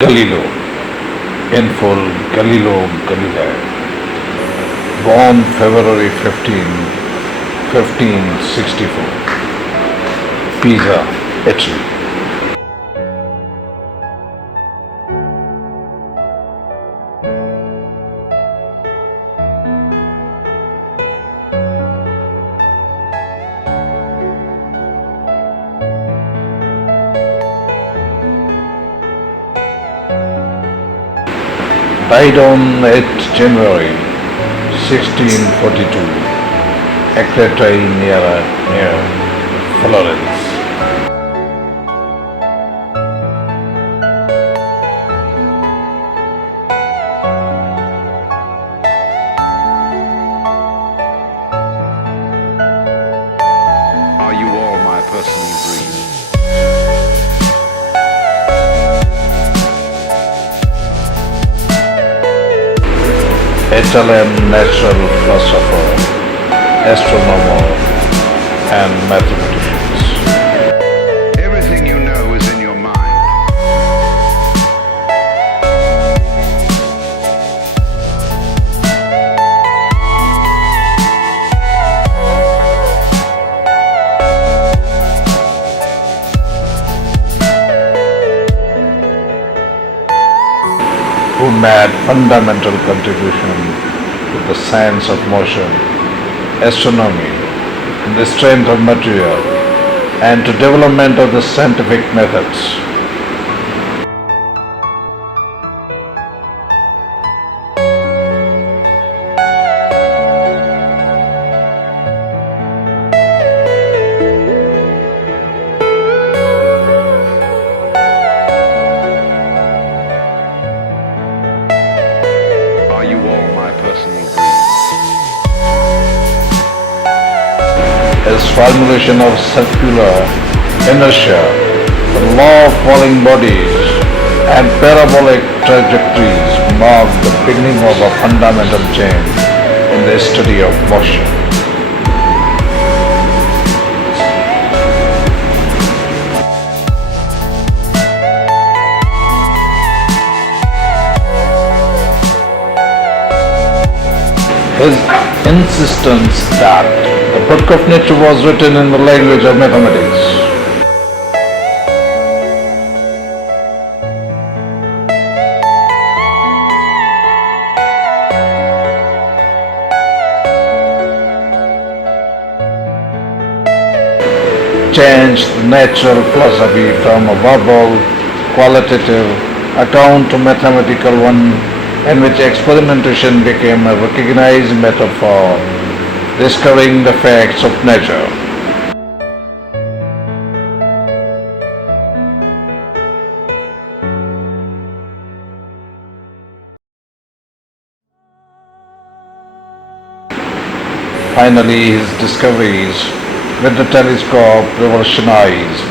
Galileo, in full Galileo Galilei, born February 15, 1564, Pisa, Italy. Died on 8th January 1642, Acretei near Florence. Are you all my personal dreams? Italian natural philosopher, astronomer, and mathematicians. Everything you know is in your mind. Who made fundamental contribution to the science of motion, astronomy, and the strength of material, and to development of the scientific methods. Are you all my personal dreams? His formulation of circular inertia, the law of falling bodies, and parabolic trajectories marked the beginning of a fundamental change in the study of motion. His insistence that the book of nature was written in the language of mathematics. Changed the natural philosophy from a verbal, qualitative account to mathematical one, in which experimentation became a recognized method for discovering the facts of nature. Finally, his discoveries with the telescope revolutionized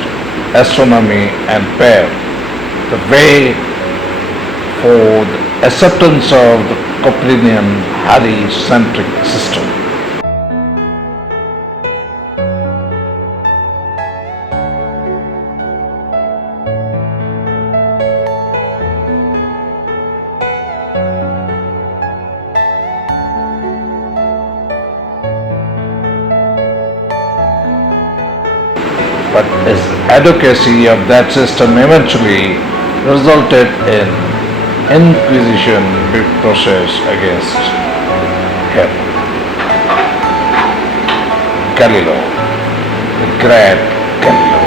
astronomy and paved the way for the acceptance of the Copernicusian heliocentric system. But his advocacy of that system eventually resulted in Inquisition process against him. Galileo, the great Galileo,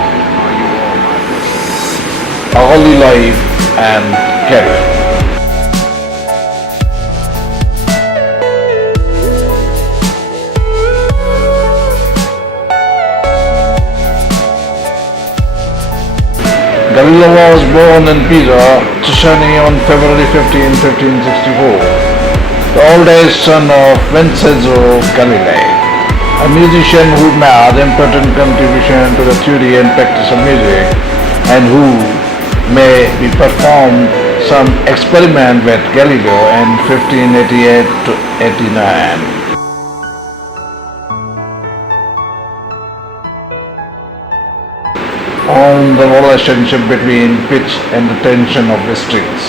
early life and career. Galileo was born in Pisa, Tuscany on February 15, 1564, the oldest son of Vincenzo Galilei, a musician who made important contribution to the theory and practice of music, and who may be performed some experiment with Galileo in 1588 to 89. found the relationship between pitch and the tension of the strings.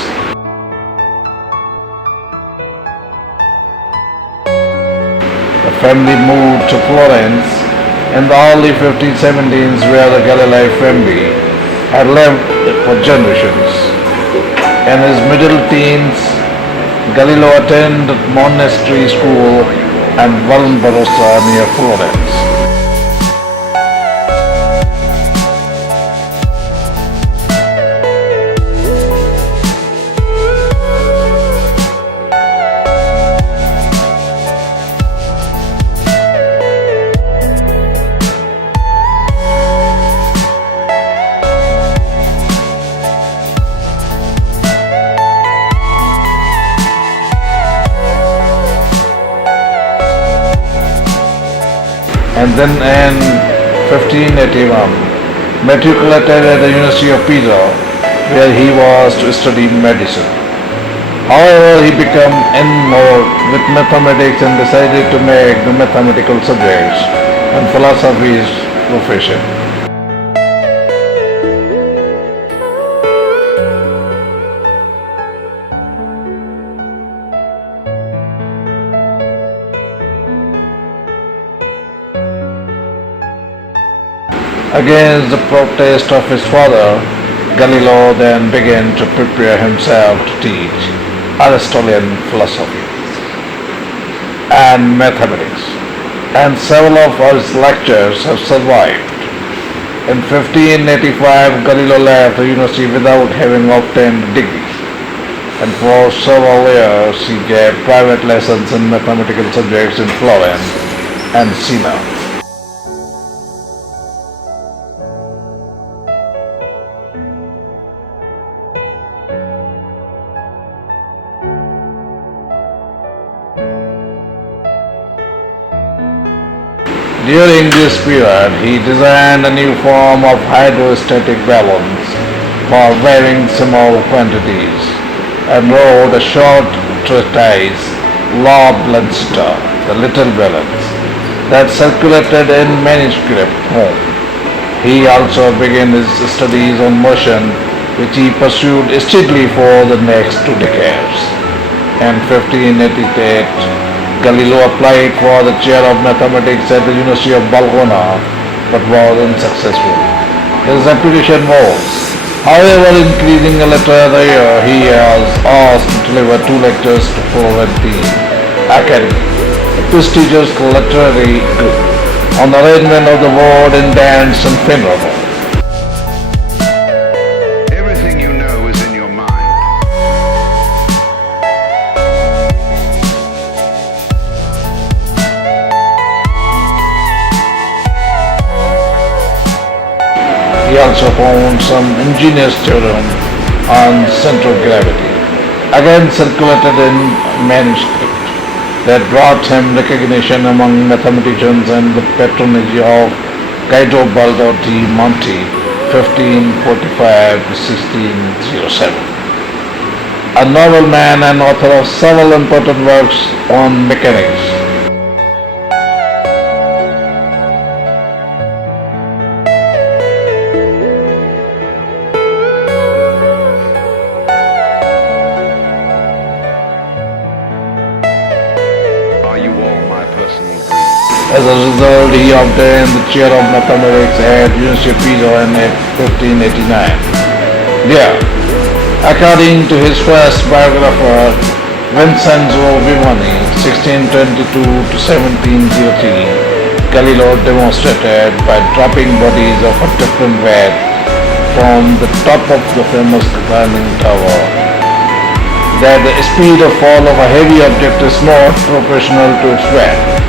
The family moved to Florence in the early 1517s, where the Galilei family had lived for generations. In his middle teens, Galileo attended monastery school and Valbarossa near Florence. And then in 1581 matriculated at the University of Pisa, where he was to study medicine. However, he became enamored with mathematics and decided to make the mathematical subjects and philosophy his profession. Against the protest of his father, Galileo then began to prepare himself to teach Aristotelian philosophy and mathematics, and several of his lectures have survived. In 1585, Galileo left the university without having obtained a degree, and for several years he gave private lessons in mathematical subjects in Florence and Siena. During this period, he designed a new form of hydrostatic balance for weighing small quantities and wrote a short treatise, Law Blanceta, the Little Balance, that circulated in manuscript form. He also began his studies on motion, which he pursued steadily for the next 2 decades. In 1588, Galileo applied for the chair of mathematics at the University of Bologna, but was unsuccessful. His reputation was, however, increasing a little every year. He was asked to deliver 2 lectures to Florentine Academy, a prestigious literary group, on the arrangement of the word in dance and funeral. Everything you know is in your mind. He also found some ingenious theorem on center of gravity, again circulated in manuscript, that brought him recognition among mathematicians and the patronage of Guido Baldo di Monti, 1545 to 1607. A nobleman and author of several important works on mechanics. As a result, he obtained the chair of mathematics at University of Pisa in 1589. There, according to his first biographer, Vincenzo Vivani, 1622 to 1703, Galileo demonstrated by dropping bodies of a different weight from the top of the famous Copernicus Tower that the speed of fall of a heavy object is not proportional to its weight.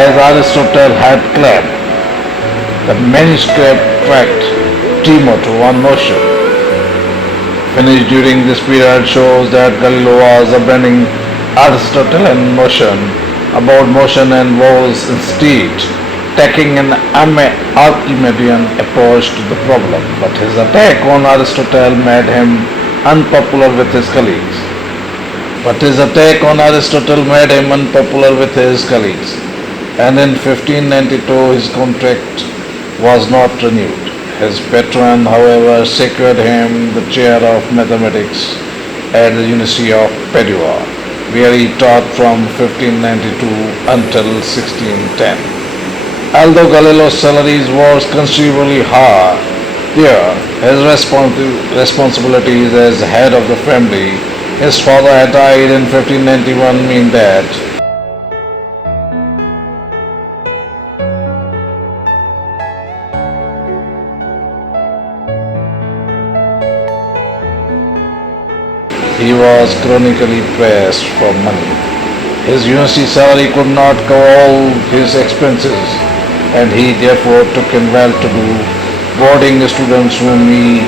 As Aristotle had claimed, the manuscript tract Timoteo on motion, finished during this period, shows that Galileo was abandoning Aristotelian notion about motion and was instead taking an Archimedean approach to the problem, but his attack on Aristotle made him unpopular with his colleagues. And in 1592 his contract was not renewed. His patron, however, secured him the chair of mathematics at the University of Padua, where he taught from 1592 until 1610. Although Galileo's salaries was considerably higher there, his responsibilities as head of the family, his father had died in 1591, mean that he was chronically pressed for money. His university salary could not cover all his expenses, and he therefore took in well-to-do boarding students whom he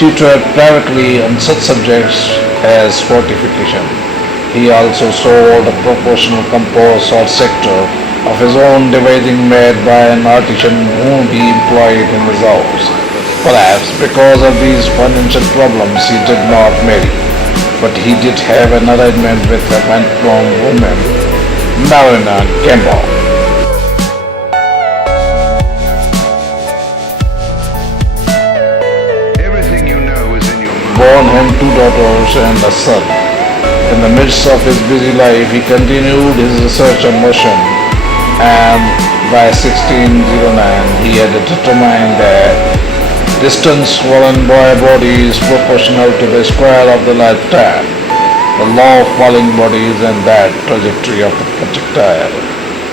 tutored privately on such subjects as fortification. He also sold a proportional compass or sector of his own devising made by an artisan whom he employed in his house. Perhaps because of these financial problems he did not marry, but he did have an arrangement with a Pantone woman, Marina Campbell. Everything you know is in your mind. Born him two daughters and a son. In the midst of his busy life, he continued his research on motion, and by 1609 he had determined that distance fallen by a body is proportional to the square of the lifetime, the law of falling bodies, and that trajectory of the projectile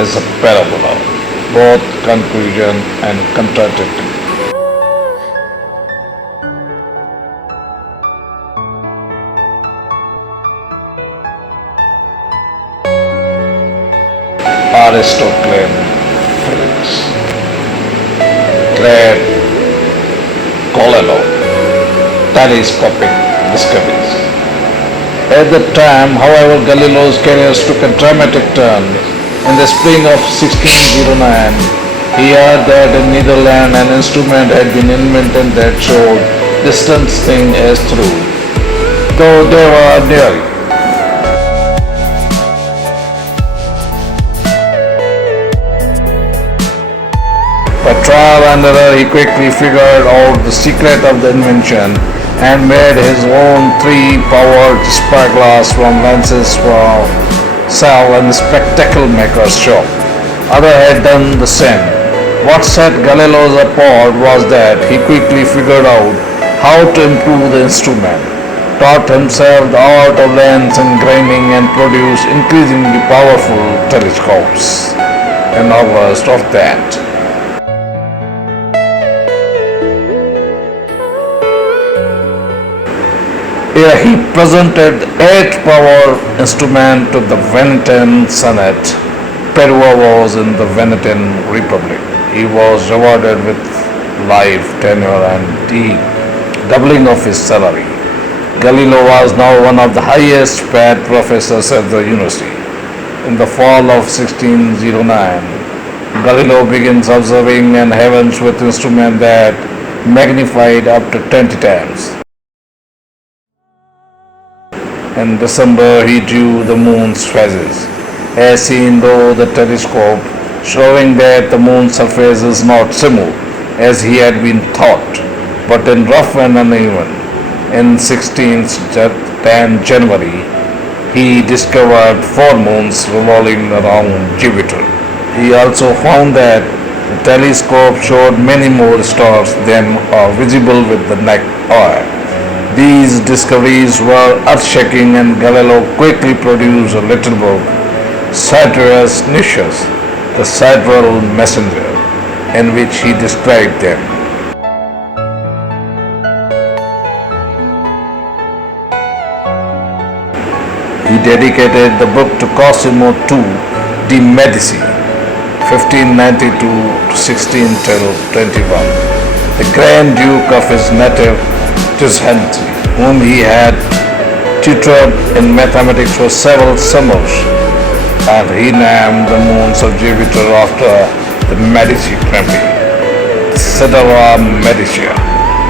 is a parabola, both conclusion and contradictory. Aristotelian physics. Great Galileo telescopic discoveries. At the time, however, Galileo's career took a dramatic turn. In the spring of 1609, he heard that in Netherlands an instrument had been invented that showed distancing as through, though they were nearly. By trial and error, he quickly figured out the secret of the invention and made his own 3-powered spyglass from lenses for sale in the spectacle maker's shop. Others had done the same. What set Galileo's apart was that he quickly figured out how to improve the instrument, taught himself the art of lens engraving, and produced increasingly powerful telescopes. In August of that, here he presented the 8-power instrument to the Venetian Senate. Padua was in the Venetian Republic. He was rewarded with life tenure and the doubling of his salary. Galileo was now one of the highest paid professors at the university. In the fall of 1609, Galileo begins observing the heavens with instruments that magnified up to 20 times. In December, he drew the moon's phases, as seen through the telescope, showing that the moon's surface is not smooth, as he had been taught, but in rough and uneven. In 1610 January, he discovered 4 moons revolving around Jupiter. He also found that the telescope showed many more stars than are visible with the naked eye. These discoveries were earth-shaking, and Galileo quickly produced a little book, Saturn's Niches, the Sidereal Messenger, in which he described them. He dedicated the book to Cosimo II de' Medici, 1592 to 1621, the Grand Duke of his native Tuscany, whom he had tutored in mathematics for several summers, and he named the moons of Jupiter after the Medici family, Cetera Medici,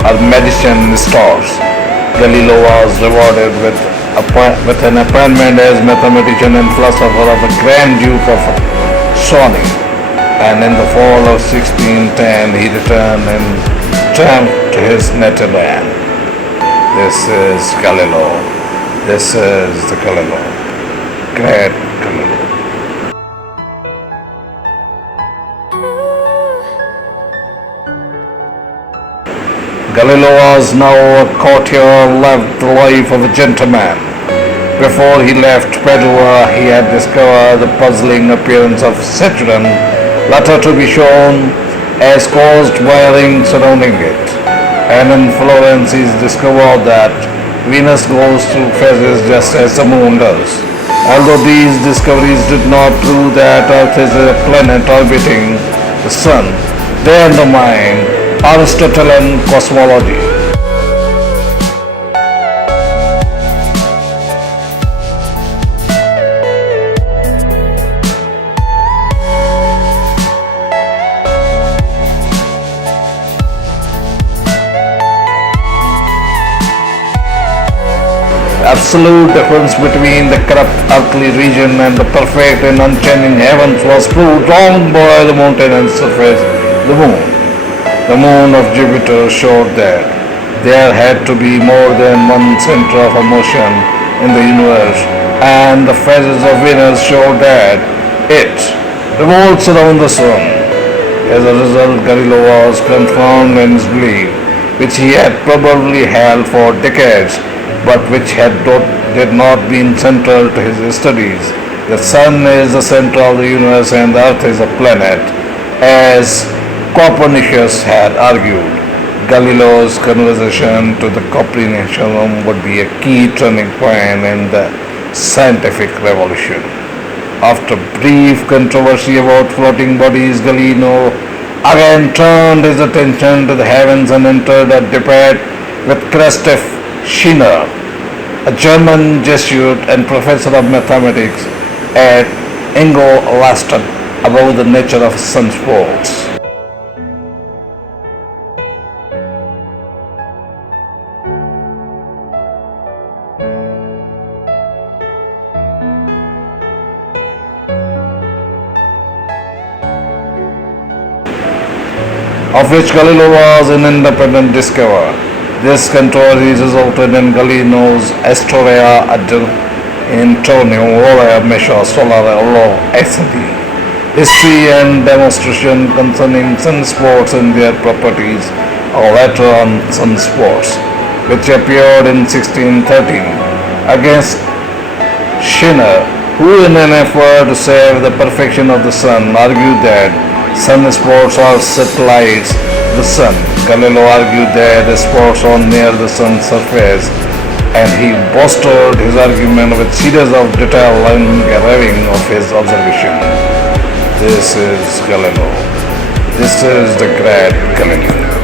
or Medician stars. Galileo was rewarded with an appointment as mathematician and philosopher of the Grand Duke of Sania, and in the fall of 1610 he returned in triumph to his native land. This is Galileo. This is the Galileo. Great Galileo. Galileo was now a courtier, lived the life of a gentleman. Before he left Padua, he had discovered the puzzling appearance of Saturn, later to be shown as caused by a ring surrounding it. And in Florence, he discovered that Venus goes through phases just as the moon does. Although these discoveries did not prove that Earth is a planet orbiting the Sun, they undermine Aristotelian cosmology. Absolute difference between the corrupt earthly region and the perfect and unchanging heavens was proved wrong by the mountainous surface of the moon. The moon of Jupiter showed that there had to be more than one center of motion in the universe, and the phases of Venus showed that it revolves around the sun. As a result, Galileo was confirmed in his belief, which he had probably held for decades, but which did not been central to his studies. The sun is the center of the universe and the earth is a planet, as Copernicus had argued. Galileo's conversion to the Copernicusian would be a key turning point in the scientific revolution. After brief controversy about floating bodies, Galileo again turned his attention to the heavens and entered a debate with Christoph Schiner, a German Jesuit and professor of mathematics at Ingolstadt, about the nature of sunspots. Of which Galileo was an independent discoverer. This controversy resulted in Galileo's Storia ad Antonio Ora Mesha Solar Law Accidenti, history and demonstration concerning sunspots and their properties, or letter on sunspots, which appeared in 1613 against Schiner, who in an effort to save the perfection of the sun argued that sunspots are satellites of the sun. Galileo argued that the spots are near the sun's surface, and he bolstered his argument with series of detailed engraving of his observation. This is Galileo. This is the great Galileo.